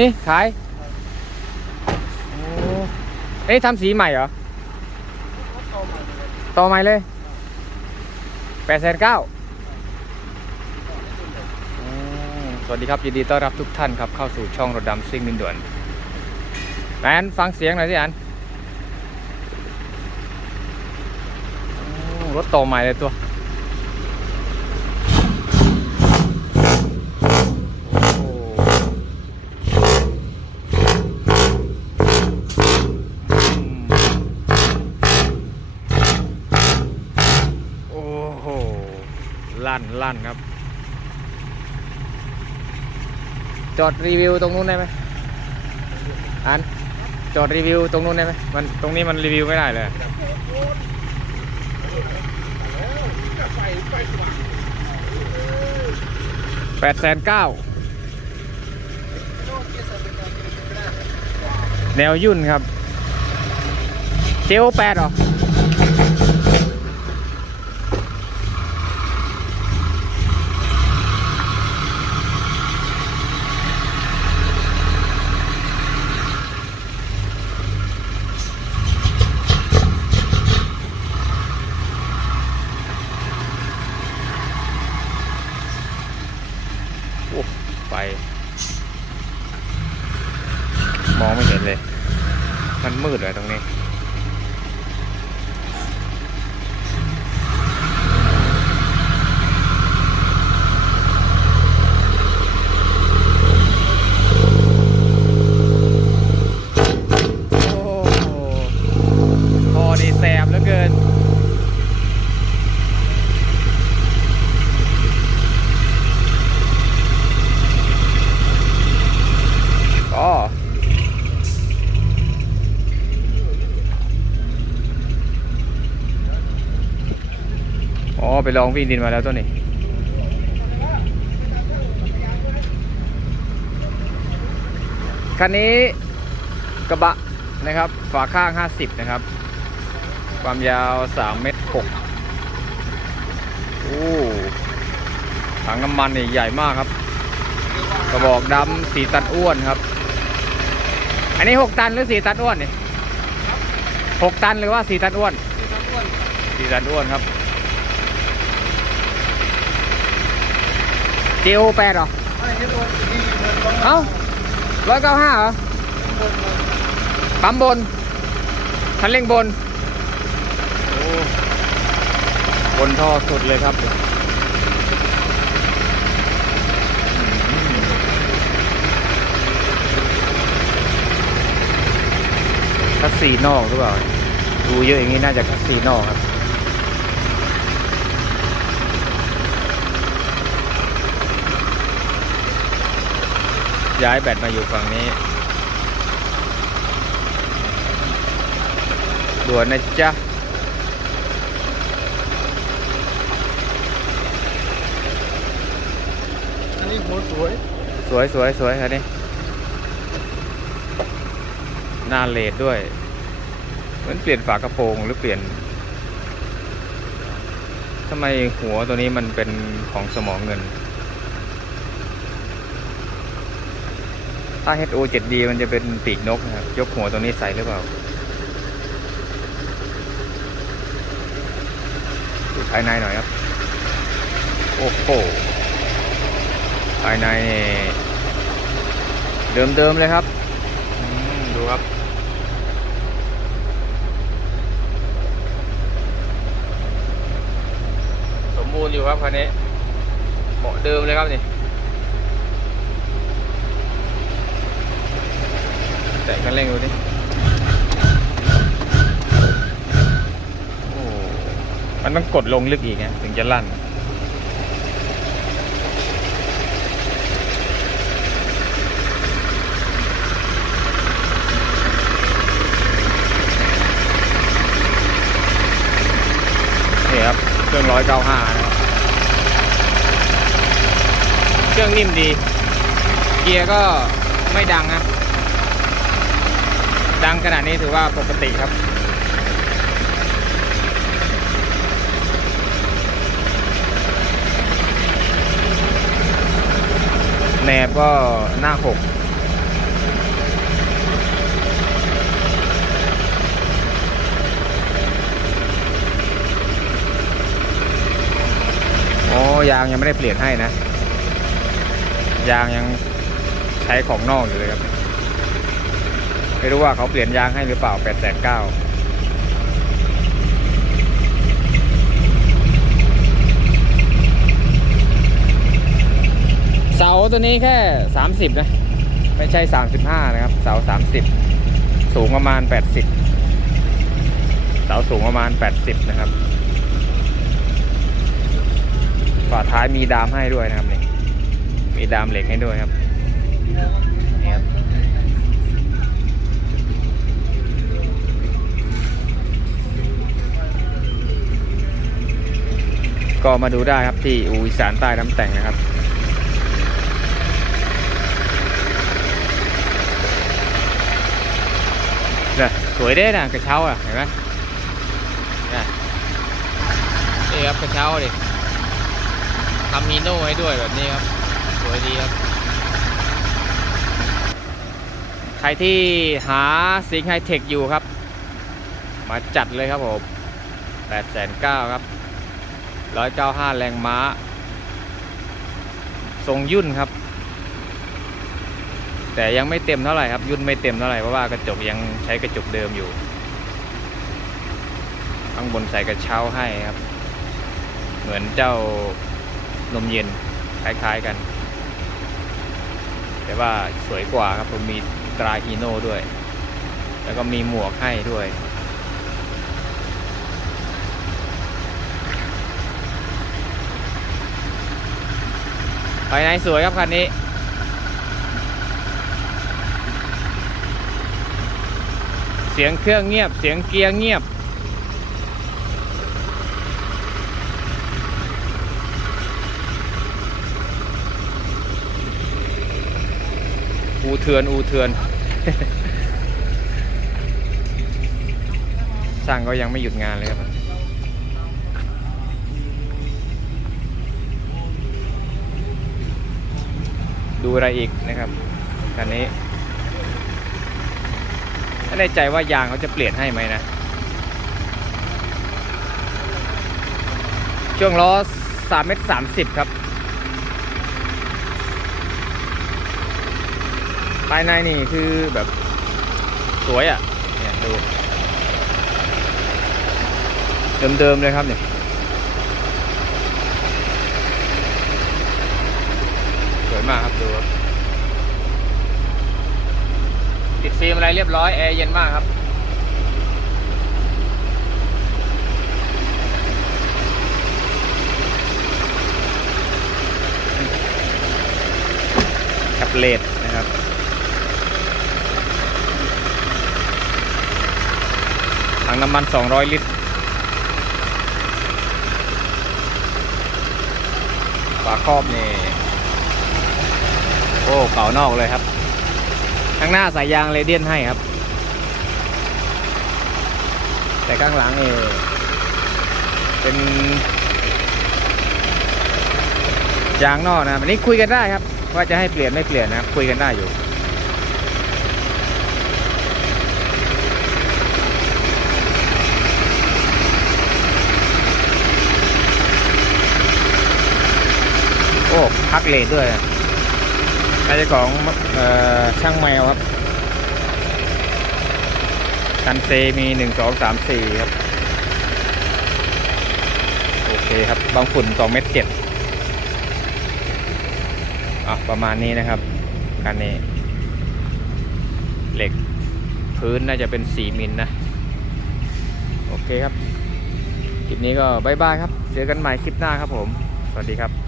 นี่ขายโอ้เอ้ยทำสีใหม่เหรอ ต่อใหม่เลยแปดแสนเก้าสวัสดีครับยินดีต้อนรับทุกท่านครับเข้าสู่ช่องรถดำซิ่งดินด่วนแมนฟังเสียงหน่อยสิอันรถต่อใหม่เลยตัว ลั่นลั่นครับ จอดรีวิวตรงนู้นได้ไหมอันจอดรีวิวตรงนู้นได้ไหมมันตรงนี้มันรีวิวไม่ได้เลยแปดแสนเก้าแนวยุ่นครับ เจลแปดหรอไป มองไม่เห็นเลย มันมืดเลยตรงนี้ โอ้โหพอดีแสบเหลือเกิน ก็ อ๋อ ไป ลองวิ่งดินมาแล้วตัวนี้ คันนี้กระบะนะครับ ฝาข้าง 50 นะครับ ความยาว 3 เมตร6โอ้ถังน้ำมันนี่ใหญ่มากครับ กระบอกดำสีตันอ้วนครับ อันนี้ 6 ตันหรือ4ตันอ้วนเนี่ย6ตันหรือว่า4ตันอ้วนที่ทั้งอ้วน4ตันอ้วนครับ เหรอไอ้เฮดเหมือนของเอ้าร้อยเก้าห้าเหรอ ปั๊มบน คันเร่งบน บนท่อสุดเลยครับ คัสซีนอกหรือเปล่า ดูเยอะอย่างนี้น่าจะคัสซีนอกครับ ย้ายแบตมาอยู่ฝั่งนี้ด่วนนะจ๊ะอันนี้หัวสวย สวยสวยสวยครับนี่หน้าเลดด้วยเหมันเปลี่ยนฝากระโปรงหรือเปลี่ยนทำไมหัวตัวนี้มันเป็นของสมองเงิน ถ้า HO 7D มันจะเป็นปีกนกนะครับ ยกหัวตัวนี้ใส่หรือเปล่าดูภายในหน่อยครับ โอ้โห ภายใน เดิมๆเลยครับ ดูครับสมบูรณ์อยู่ครับคันนี้เบาะเดิมเลยครับนี่ แตะกันเร่งดูดิมันต้องกดลงลึกอีกนะถึงจะลั่น นี่ครับ เครื่องร้อยเก้าห้านะครับเครื่องนิ่มดี เกียร์ก็ไม่ดังนะ ดังขนาดนี้ถือว่าปกติครับในนบก็หน้าหกโอ้ยางยังไม่ได้เปลี่ยนให้นะ ยางยังใช้ของนอกอยู่เลยครับ ไม่รู้ว่าเขาเปลี่ยนยางให้หรือเปล่าแปดแสนเก้าเสาตัวนี้แค่ 30 นะ ไม่ใช่ 35 นะครับ เสา 30 สูงประมาณ 80 เสาสูงประมาณ 80 นะครับฝาท้ายมีดามให้ด้วยนะครับนี่มีดามเหล็กให้ด้วยครับนี่ครับ ก็มาดูได้ครับที่อูอีสานใต้น้ำแต่งนะครับเนี่ยสวยเด้นะกระเช้าอะเห็นไหมเนี่ยนี่ครับกระเช้าดิทำมีโน่ให้ด้วยแบบนี้ครับ สวยดีครับ ใครที่หาสิงไฮเทคอยู่ครับ มาจัดเลยครับผม8 9 0 0 0ครับ 195 แรงม้า ทรงยุ่นครับ แต่ยังไม่เต็มเท่าไหร่ครับ ยุ่นไม่เต็มเท่าไหร่เพราะว่ากระจกยังใช้กระจกเดิมอยู่ ข้างบนใส่กระเช้าให้ครับ เหมือนเจ้านมเย็นคล้ายๆกัน แต่ว่าสวยกว่าครับผมมีตราฮีโน่ด้วย แล้วก็มีหมวกให้ด้วย ภายในสวยครับคันนี้ เสียงเครื่องเงียบ เสียงเกียร์เงียบ อูเทือน อูเทือน ช่างก็ยังไม่หยุดงานเลยครับ ดูอะไรอีกนะครับคันนี้ไม่แน่ใจว่ายางเขาจะเปลี่ยนให้ไหมนะ ช่วงล้อ3เมตร30 ครับ ภายในนี่คือแบบสวยอะ่ะ เนี่ยดู เดิมๆเลยครับเนี่ย วยมากครับดูติดฟิล์มอะไรเรียบร้อยแอร์เย็นมากครับกับเลดนะครับถังน้ำมัน 200 ลิตรฝาครอบนี่ อ้เก่านอกเลยครับข้างหน้าสายยางเรเดียนให้ครับ แต่ข้างหลังนี่เป็นยางนอกนะอันนี้คุยกันได้ครับ ว่าจะให้เปลี่ยนไม่เปลี่ยนนะคุยกันได้อยู่โอ้พักเลทด้วยนะ น่าจะของออช่างแมวครับ กันเซมีหนึ่งสองสามสี่ครับ โอเคครับ บางฝุ่นสองเมตรเจ็ดอะประมาณนี้นะครับคันนี้ เหล็กพื้นน่าจะเป็นสี่มิลนะโอเคครับ คลิปนี้ก็บายบายครับ เจอกันใหม่คลิปหน้าครับผม สวัสดีครับ